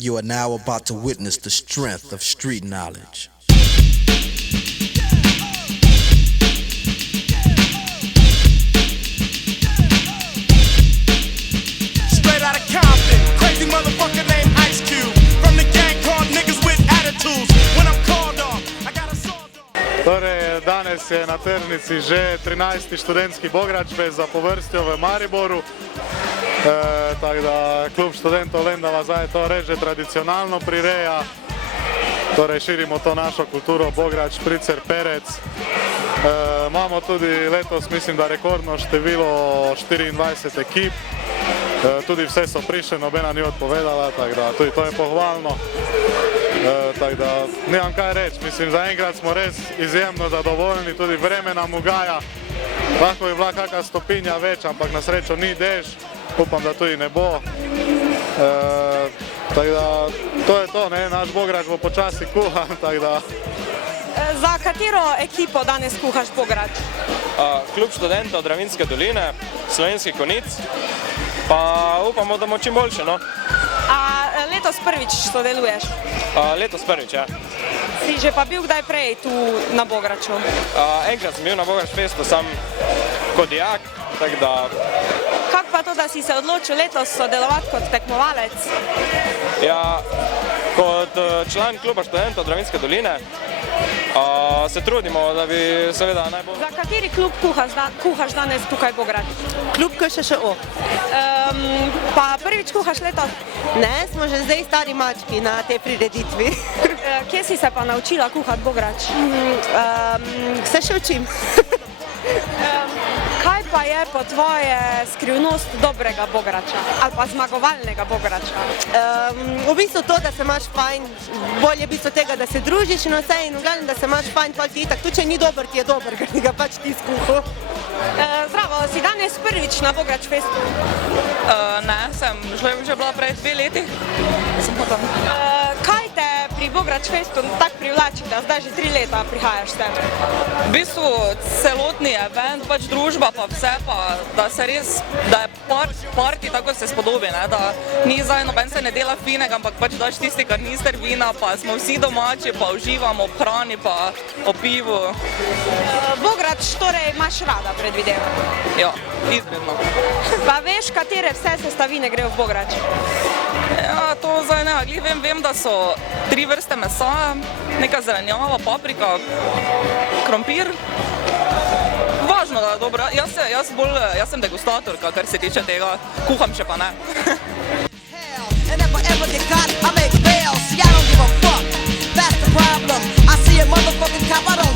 You are now about to witness the strength of street knowledge. Straight out of Compton, crazy motherfucker named Ice Cube. From the gang called niggas with attitudes. When I'm called off, I got a sword off. Torej, danes je na tržnici že 13. študentski Bogračfest zapovrstjo v Mariboru. Tako da klub študentov Lendava zdaj to reže tradicionalno prireja. Torej širimo to našo kulturo Bograč, Špricer, Perec. Imamo tudi letos, mislim, da rekordno število 24 ekip. Tudi vse so prišle, nobena ni odpovedala, tako da tudi to je pohvalno. Tako da nimam kaj reči, mislim, zaenkrat smo res izjemno zadovoljni, tudi vreme nam ugaja. Lahko je bila kakšna stopinja več, ampak na srečo ni dež, upam, da tudi ne bo. Tako da to je to, ne, naš Bograč bo počasi kuhan, tako da. Za katero ekipo danes kuhaš Bograč? Klub študentov Dravinjske doline, Slovenski Konjic, pa upamo, da bomo čim boljše, no. A letos prvič sodeluješ? Letos prvič, ja. Si že pa bil kdaj prej tu na Bograču? Enkrat sem bil na Bogračfestu sam kot dijak, tako da. Kako pa to, da si se odločil letos sodelovati kot tekmovalec? Ja, kot član kluba študentov Dravinjske doline se trudimo, da bi seveda najbolj. Za kateri klub kuhaš danes tukaj Bograč? Klub KŠŠO. Pa prvič kuhaš letos? Ne, smo že zdaj stari mački na tej prireditvi. Kje si se pa naučila kuhati Bograč? Se še učim. Kaj pa je po tvoje skrivnost dobrega Bograča ali pa zmagovalnega Bograča? V bistvu to, da se imaš fajn, bolje v bistvu tega, da se družiš in vse in v glavnem, da se imaš fajn, pa ti itak, tudi če ni dober, ti je dober, ker ga pač ti skuhal. Zdravo, si danes prvič na Bogračfestu? Ne, sem že bila prej 2 leti. Kaj te pri Bogračfestu tako privlači, da zdaj že 3 leta prihajaš sem? V bistvu celotni event, pač družba pa vse, pa da se res, da je party tako se spodobi, ne, da ni zdaj noben se ne dela finega, ampak pač daš tisti kanister vina, pa smo vsi domači, pa uživamo ob hrani, pa o pivu. Bograč torej imaš rada, predvidevam? Ja, izredno. Pa veš, katere vse sestavine grejo v Bograč? Ja, to zdaj ne, glih vem, da so 3 vrste mesa, neka zelenjava, paprika, krompir. Važno, da je dobro. Jaz sem degustatorka, kar se tiče tega, kuham še pa ne. And if I ever get caught, I make bail. See, I don't give a fuck. That's the problem. I see a motherfucking cop, I don't